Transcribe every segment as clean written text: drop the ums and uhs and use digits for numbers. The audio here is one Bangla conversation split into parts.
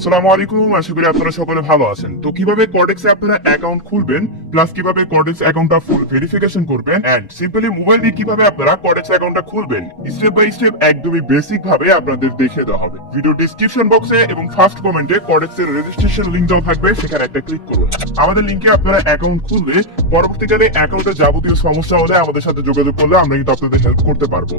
আসসালামু আলাইকুম, আশা করি আপনারা সকলে ভালো আছেন। তো কিভাবে কর্ডেক্সে আপনারা অ্যাকাউন্ট খুলবেন, প্লাস কিভাবে কর্ডেক্স অ্যাকাউন্টটা ফুল ভেরিফিকেশন করবেন, এন্ড সিম্পলি মোবাইল দিয়ে কিভাবে আপনারা কর্ডেক্স অ্যাকাউন্টটা খুলবেন, স্টেপ বাই স্টেপ একদমই বেসিক ভাবে আপনাদের দেখিয়ে দেওয়া হবে। ভিডিও ডেসক্রিপশন বক্সে এবং ফার্স্ট কমেন্টে কর্ডেক্সের রেজিস্ট্রেশন লিংক দেওয়া থাকবে, সেখানে একটা ক্লিক করুন। আমাদের লিংকে আপনারা অ্যাকাউন্ট খুললে পরবর্তীকালে অ্যাকাউন্টের যাবতীয় সমস্যা হলে আমাদের সাথে যোগাযোগ করলে আমরা কিন্তু আপনাদের হেল্প করতে পারবো।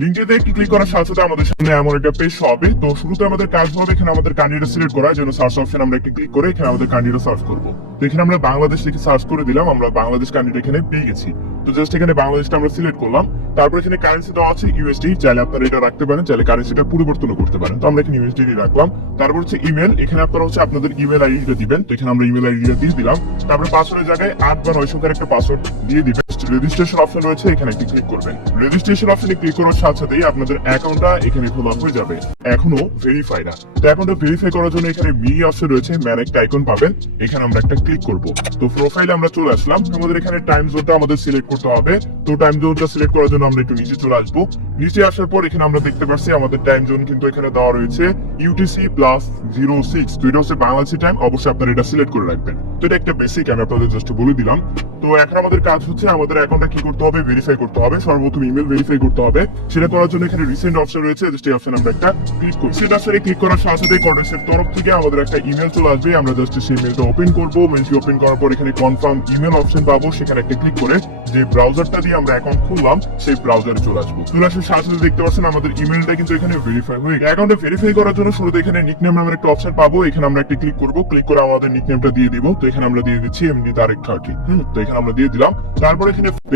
লিংকটিতে ক্লিক করার সাথে সাথে আমাদের সামনে এমন একটা পেজ হবে। তো শুরুতে আমাদের কাজ হবে এখানে আমাদের কান্ট্রিটা সিলেক্ট করার জন্য সার্চ অপশন আমরা একটা ক্লিক করে এখানে আমাদের কান্ট্রিটা সার্চ করব। তো এখানে আমরা বাংলাদেশ লিখে সার্চ করে দিলাম, আমরা বাংলাদেশ কান্ট্রিটা এখানে পেয়ে গেছি। তো জাস্ট এখানে বাংলাদেশটা আমরা সিলেক্ট করলাম। তারপর এখানে কারেন্সি দেওয়া আছে ইউএসডি, চাইলে আপনারা এটা রাখতে পারেন, চাইলে কারেন্সিটা পরিবর্তন করতে পারেন। তো আমরা এখানে ইউএসডি রাখলাম। তারপর হচ্ছে ইমেল, এখানে আপনারা হচ্ছে আপনাদের ইমেল আইডিটা দিবেন। তো এখানে আমরা ইমেল আইডিটা দিয়ে দিলাম। তারপরে পাসওয়ার্ডের জায়গায় 8 বা 9 সংখ্যার একটা পাসওয়ার্ড দিয়ে দিবেন। রেজিস্ট্রেশন অপশন রয়েছে, এখানে একটি ক্লিক করবেন। রেজিস্ট্রেশন অপশনে ক্লিক করার সাথে সাথেই আপনাদের অ্যাকাউন্টটা এখানে খোলা হয়ে যাবে। এখনো ভেরিফাই না, তো অ্যাকাউন্টটা ভেরিফাই করার জন্য এখানে মি অপশন রয়েছে, ম্যান একটা আইকন পাবেন, এখানে আমরা একটা ক্লিক করব। তো প্রোফাইলে আমরা চলে আসলাম। আমাদের এখানে টাইম জোনটা আমাদের সিলেক্ট করতে হবে। তো টাইম জোনটা সিলেক্ট করার জন্য আমরা একটু নিচে চলে আসবো। নিচে আসার পর এখানে আমরা দেখতে পাচ্ছি আমাদের টাইম জোন কিন্তু এখানে দেওয়া রয়েছে ইউটিসি +06। তো এটা হচ্ছে বাংলাদেশি টাইম, অবশ্যই আপনারা এটা সিলেক্ট করে রাখবেন। তো এটা একটা বেসিক, আমি আপনাদের জাস্ট বলে দিলাম। তো এখন আমাদের কাজ হচ্ছে আমাদের অ্যাকাউন্টটা কি করতে হবে, ভেরিফাই করতে হবে। সর্বপ্রথম ইমেল ভেরিফাই করতে হবে। সেটা করার জন্য এখানে রিসেন্ট অপশন রয়েছে, জাস্ট এই অপশনে আমরা একটা ক্লিক করি। সেটা আসলে ক্লিক করার সাথে সাথে কর্ডেক্সের তরফ থেকে আমাদের একটা ইমেল চলে আসবে। আমরা জাস্ট সেই মেলটা ওপেন করবো। মেলটি ওপেন করার পর এখানে কনফার্ম ইমেল অপশন পাবো, সেখানে একটা ক্লিক করে যে ব্রাউজারটা দিয়ে আমরা অ্যাকাউন্ট খুললাম সেই ব্রাউজারে চলে আসবো। চলে আসার সাথে সাথে দেখতে পাচ্ছেন আমাদের ইমেলটা কিন্তু এখানে ভেরিফাই হয়ে গেছে। অ্যাকাউন্টে ভেরিফাই করার জন্য শুরুতে এখানে নিকনেম নামের একটা অপশন পাবো, এখানে আমরা একটা ক্লিক করবো। ক্লিক করে আমাদের নিকনেমটা দিয়ে দিব। তো এখানে আমরা দিয়ে দিচ্ছি এমডি তারেক 30। তো এখানে আমরা দিয়ে দিলাম। তারপর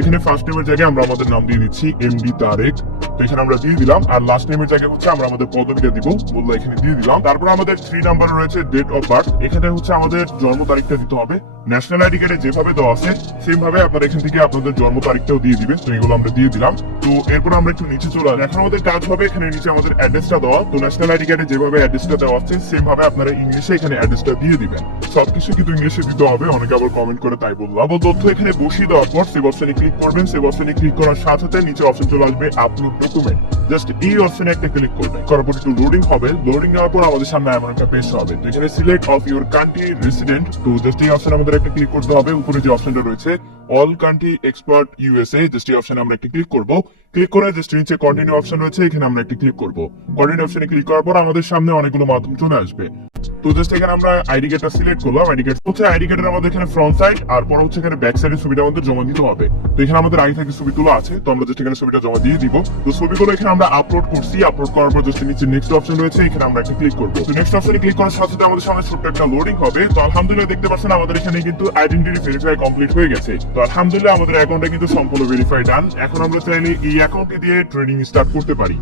এখানে ফার্স্ট নেমের জায়গায় আমরা আমাদের নাম দিয়ে দিচ্ছি এমডি তারেক। তো এখানে আমরা দিয়ে দিলাম। আর লাস্ট নেমের জায়গায় হচ্ছে আমরা আমাদের পদবিটা দিব, বললো এখানে দিয়ে দিলাম। তারপর আমাদের 3 নাম্বার রয়েছে ডেট অফ বার্থ, এখানে হচ্ছে আমাদের জন্ম তারিখটা দিতে হবে। ন্যাশনাল আইডি কার্ডে যেভাবে দেওয়া আছে সেম ভাবে আপনারা এখান থেকে আপনাদের জন্ম তারিখটাও দিয়ে দিবেন। তো এগুলো আমরা দিয়ে দিলাম। তো এরপর আমরা একটু নিচে চলে আসি। এখন আমাদের কাজ হবে এখানে নিচে আমাদের অ্যাড্রেসটা দেওয়া। তো ন্যাশনাল আইডি কার্ডে যেভাবে অ্যাড্রেসটা দেওয়া আছে সেম ভাবে আপনারা ইংলিশে এখানে অ্যাড্রেসটা দিয়ে দিবেন। সবকিছু কিন্তু ইংলিশে দিতে হবে, অনেকে আবার কমেন্ট করে তাই বললাম। আবার তথ্য এখানে বসিয়ে দেওয়ার পর সেভ অপশনে ক্লিক করবেন। সেভ অপশনে ক্লিক করার সাথে সাথে নিচে অপশন চলে আসবে আপলোড ডকুমেন্ট, জাস্ট এই অপশনে একটা ক্লিক করবেন। করার পর একটু লোডিং হবে। লোডিং নেওয়ার পর আমাদের সামনে এমন একটা পেজ হবে। তো এখানে select of your country resident, তো জাস্ট এই অপশনে আমাদের একটা ক্লিক করতে হবে। উপরে যে অপশনটা রয়েছে all country expert USA, just এই অপশনে আমরা একটা ক্লিক করব। ক্লিক করে জাস্ট নিচে কন্টিনিউ অপশন রয়েছে, এখানে আমরা একটা ক্লিক করব। কন্টিনিউ অপশনে ক্লিক করার পর আমাদের সামনে অনেকগুলো মাধ্যম চলে আসবে। তো জাস্ট এখানে আমরা আইডি কার্ডটা সিলেক্ট করলাম। আইডি কার্ড হচ্ছে আইডি কার্ডের আমাদের এখানে ফ্রন্ট সাইড, আর পর হচ্ছে এখানে ব্যাক সাইডের ছবিটা আমাদের জমা দিতে হবে। তো এখানে আমাদের আগে থেকে ছবি তোলা আছে, তো আমরা জাস্ট এখানে ছবিটা জমা দিয়ে দিব। তো ছবিগুলো এখানে আমরা আপলোড করছি। আপলোড করার পর জাস্ট নিচে নেক্সট অপশন রয়েছে, এখানে আমরা একটা ক্লিক করব। তো নেক্সট অপশনে ক্লিক করার সাথে সাথে আমাদের সামনে ছোট্ট একটা লোডিং হবে। তো আলহামদুলিল্লাহ দেখতে পাচ্ছেন আমাদের এখানে কিন্তু আইডেন্টিটি ভেরিফাই কমপ্লিট হয়ে গেছে। তো আলহামদুলিল্লাহ আমাদের অ্যাকাউন্টটা কিন্তু সম্পূর্ণ ভেরিফাই ডান। এখন আমরা চাইলে এই অ্যাকাউন্টটি দিয়ে ট্রেডিং স্টার্ট করতে পারি।